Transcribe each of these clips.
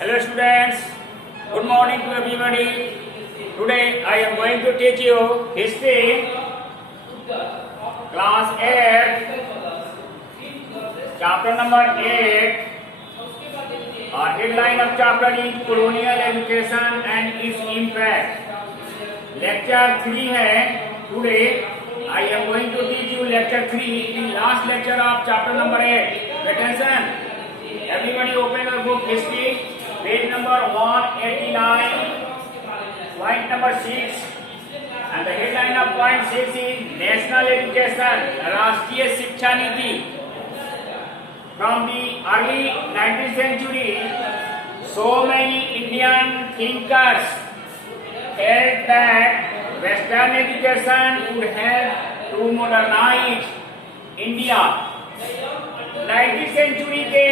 Hello students, good morning to everybody. Today I am going to teach you history, class 8, chapter number 8. Our headline of chapter is colonial education and its impact. Lecture 3 है. Today I am going to teach you lecture 3, the last lecture of chapter number 8. Attention, everybody open your book history. Page number 189, point number 6, and the headline of point 6 is National Education, राष्ट्रीय शिक्षा नीति. From the early 19th century, so many Indian thinkers felt that Western education would help to modernize India. 19th century के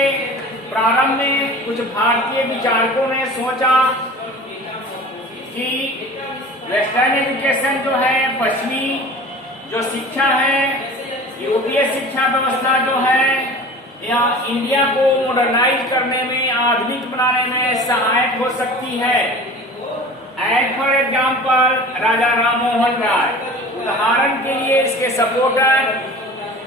प्रारंभ में कुछ भारतीय विचारकों ने सोचा कि वेस्टर्न एजुकेशन जो है, पश्चिमी जो शिक्षा है, यूरोपीय शिक्षा व्यवस्था जो है, यह इंडिया को मॉडर्नाइज करने में, आधुनिक बनाने में सहायक हो सकती है. As for example Raja Rammohan Roy, उदाहरण के लिए इसके सपोर्टर,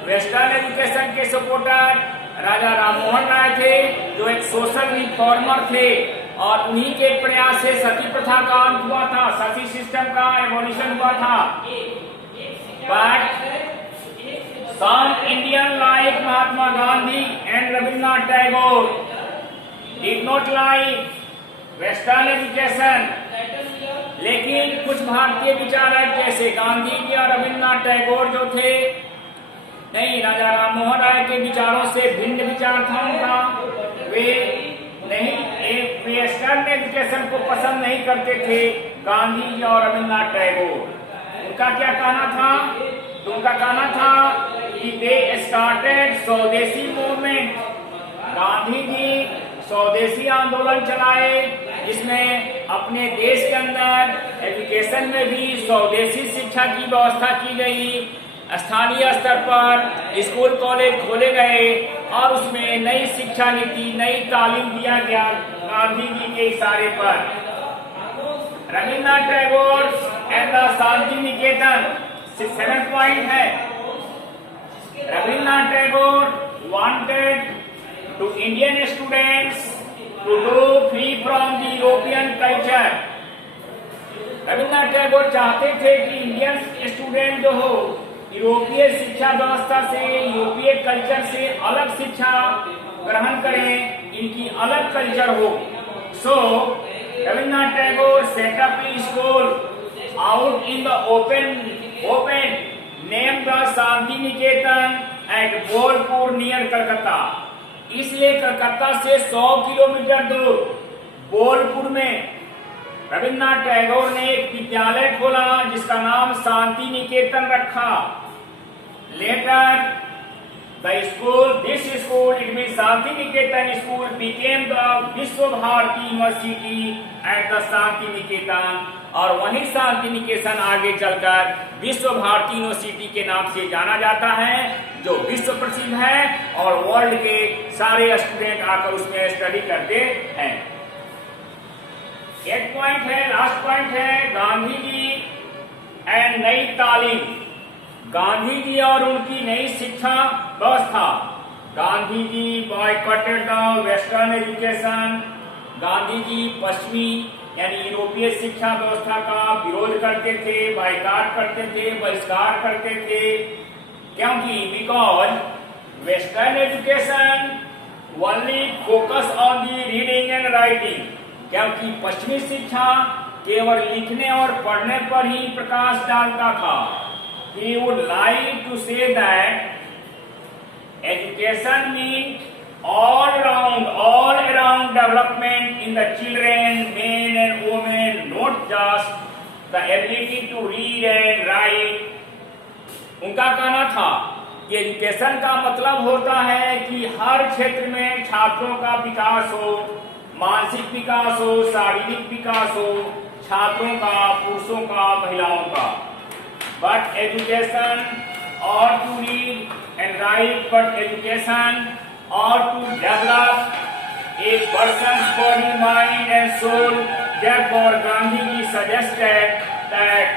वेस्टर्न एजुकेशन के सपोर्टर राजा राममोहन राय थे, जो एक सोशल रिफॉर्मर थे, और उन्हीं के प्रयास से सती प्रथा का अंत हुआ था, सती सिस्टम का एवोल्यूशन हुआ था. But some Indian like Mahatma Gandhi and Rabindranath Tagore did not like Western education. लेकिन कुछ भारतीय विचारक जैसे गांधी जी और रविन्द्रनाथ टैगोर जो थे, नहीं, राजा राममोहन राय के विचारों से भिन्न विचार था उनका. वे नहीं, एक वेस्टर्न एजुकेशन को पसंद नहीं करते थे गांधी जी और रविन्द्रनाथ टैगोर. उनका क्या कहना था? तो उनका कहना था कि दे स्टार्टेड स्वदेशी मूवमेंट. गांधी जी स्वदेशी आंदोलन चलाए, जिसमें अपने देश के अंदर एजुकेशन में भी स्वदेशी शिक्षा की व्यवस्था की गई. स्थानीय स्तर पर स्कूल कॉलेज खोले गए और उसमें नई शिक्षा नीति, नई तालीम दिया गया गांधी जी के इशारे पर. Rabindranath Tagore and the Shanti Niketan 7 point है. Rabindranath Tagore wanted to Indian students to go free from the European culture. Rabindranath Tagore चाहते थे कि इंडियन स्टूडेंट जो हो, यूरोपीय शिक्षा व्यवस्था से, यूरोपीय कल्चर से अलग शिक्षा ग्रहण करें, इनकी अलग कल्चर हो. So Rabindranath Tagore set up school out in the open name the Shanti Niketan at Bolpur near Calcutta. इसलिए कलकत्ता से 100 किलोमीटर दूर बोलपुर में रविन्द्रनाथ टैगोर ने एक विद्यालय खोला जिसका नाम शांति निकेतन रखा. Later this school it mean Shanti Niketan school became the Vishwa Bharati university at the Shanti Niketan. और वही शांति निकेतन आगे चलकर विश्व भारती यूनिवर्सिटी के नाम से जाना जाता है, जो विश्व प्रसिद्ध है और वर्ल्ड के सारे स्टूडेंट आकर उसमें स्टडी करते हैं. एक पॉइंट है, लास्ट पॉइंट है, गांधी जी एंड नई तालीम. गांधी जी और उनकी नई शिक्षा व्यवस्था. Gandhi ji boycotted the western education. Gandhi ji पश्चिमी यानी यूरोपीय शिक्षा व्यवस्था का विरोध करते थे, बायकॉट करते थे, बहिष्कार करते थे. क्योंकि because western education only focus on the reading and writing. क्योंकि पश्चिमी शिक्षा केवल लिखने और पढ़ने पर ही प्रकाश डालता था. He would like to say that education means all around development in the children, men and women, not just the ability to read and write. उनका कहना था कि एजुकेशन का मतलब होता है कि हर क्षेत्र में छात्रों का विकास हो, मानसिक विकास हो, शारीरिक विकास हो, छात्रों का, पुरुषों का, महिलाओं का. But education or to read and write, but education or to develop a person's body mind and soul. Therefore, Gandhiji suggested that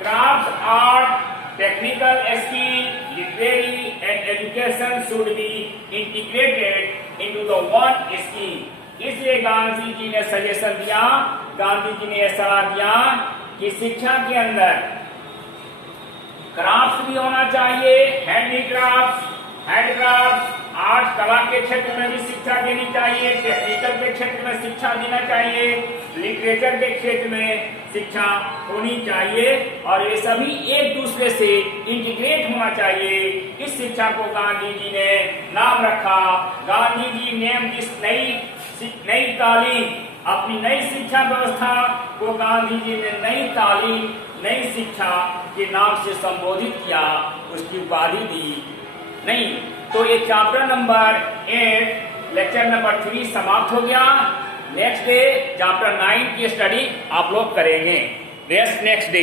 crafts, art, technical skill, literary and education should be integrated into the one scheme. इसलिए गांधी जी ने suggestion दिया, गांधी जी ने सलाह दिया कि शिक्षा के अंदर क्राफ्ट भी होना चाहिए, हैंडक्राफ्ट, आर्ट कला के क्षेत्र में भी शिक्षा देनी चाहिए, टेक्निकल के क्षेत्र में शिक्षा देना चाहिए, लिटरेचर के क्षेत्र में शिक्षा होनी चाहिए और ये सभी एक दूसरे से इंटीग्रेट होना चाहिए। इस शिक्षा को गांधी जी ने नाम रखा, गांधी जी ने इस नई तालीम, अपनी नई शिक्षा व्यवस्था को गांधी जी ने नई तालीम, नई शिक्षा के नाम से संबोधित किया, उसकी उपाधि दी। नहीं तो ये चैप्टर नंबर 8 लेक्चर नंबर 3 समाप्त हो गया। नेक्स्ट डे चैप्टर 9 की स्टडी आप लोग करेंगे नेक्स्ट डे।